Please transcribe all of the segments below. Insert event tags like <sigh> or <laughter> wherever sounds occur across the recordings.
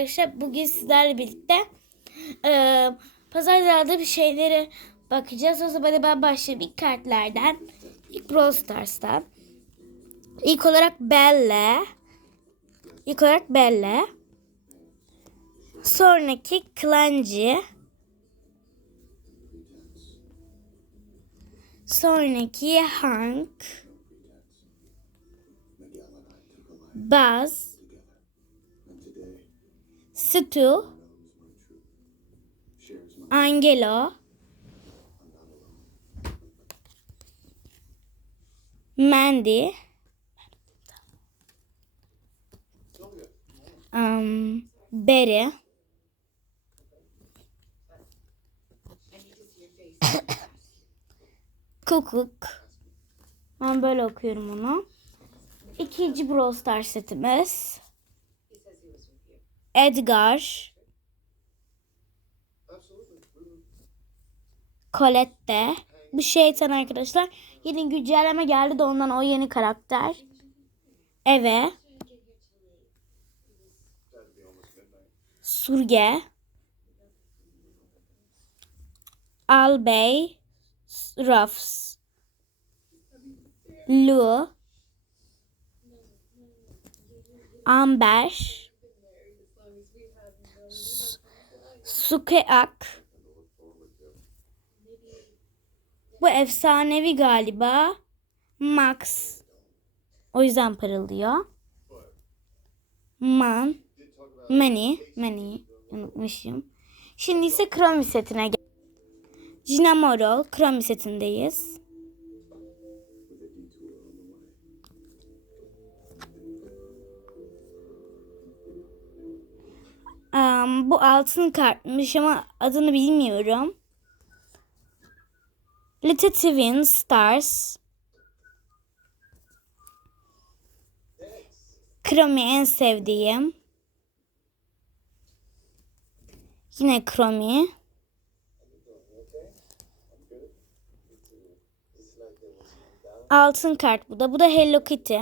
arkadaşlar. Bugün sizlerle birlikte e, pazarlarda bir şeylere bakacağız. O zaman ben başlayayım ilk kartlardan. İlk Brawl Stars'tan. İlk olarak Belle. İlk olarak Belle. Sonraki Clancy. Sonraki Hank. Buzz. Stu. Angelo. Mandy. Um, Betty. <coughs> Kukuk. Ben böyle okuyorum onu. İkinci Brawl Stars setimiz. Edgar. Colette. Bu şeytan arkadaşlar. Yeni güncelleme geldi de ondan o yeni karakter. Eve. Surge. Albey. Ruffs. Lu. Amber. Sukeak. Bu efsanevi galiba. Max. O yüzden parıldıyor. Man. Mani. Mani. Unutmuşum. Şimdi ise Chromie setine gel. Cinamorol. Chromie setindeyiz. Bu altın kartmış ama adını bilmiyorum. Little Twin Stars. Chromie en sevdiğim. Yine Chromie. Altın kart bu da. Bu da Hello Kitty.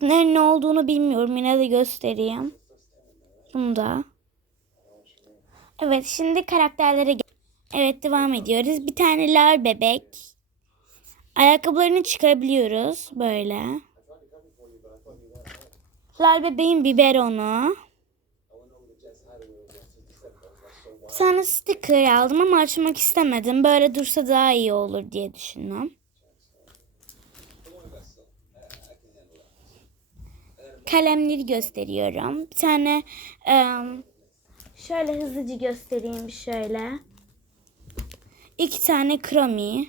Bunların ne olduğunu bilmiyorum. Yine de göstereyim. Bunu da. Evet şimdi karakterlere gel- Evet devam ediyoruz. Bir tane lar bebek. Ayakkabılarını çıkarabiliyoruz. Böyle. Lar bebeğin biberonu. Bir tane sticker aldım ama açmak istemedim. Böyle dursa daha iyi olur diye düşündüm. Kalemleri gösteriyorum. Bir tane şöyle hızlıca göstereyim şöyle. İki tane kromi.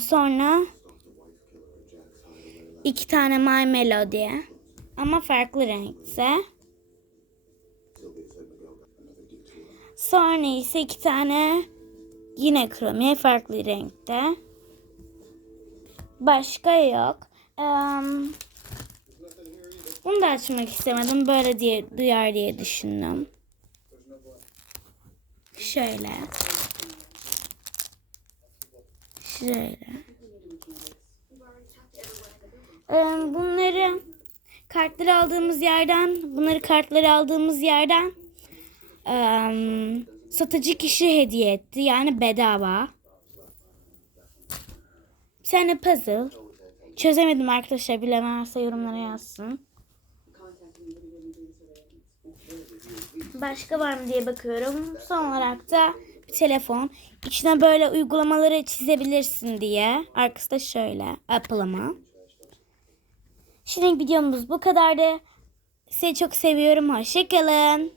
Sonra iki tane My Melody. Ama farklı renkte. Sonra ise iki tane yine kromi farklı renkte. Başka yok. Em, bunu da açmak istemedim. Böyle diye duyar diye düşündüm. Şöyle. Şöyle. Em, bunları kartları aldığımız yerden, bunları kartları aldığımız yerden em, satıcı kişi hediye etti. Yani bedava. Bir tane puzzle. Çözemedim arkadaşlar. Bilen varsa yorumlara yazsın. Başka var mı diye bakıyorum. Son olarak da bir telefon. İçine böyle uygulamaları çizebilirsin diye. Arkası da şöyle. Apple'ıma. Şimdi videomuz bu kadardı. Sizi çok seviyorum. Hoşçakalın.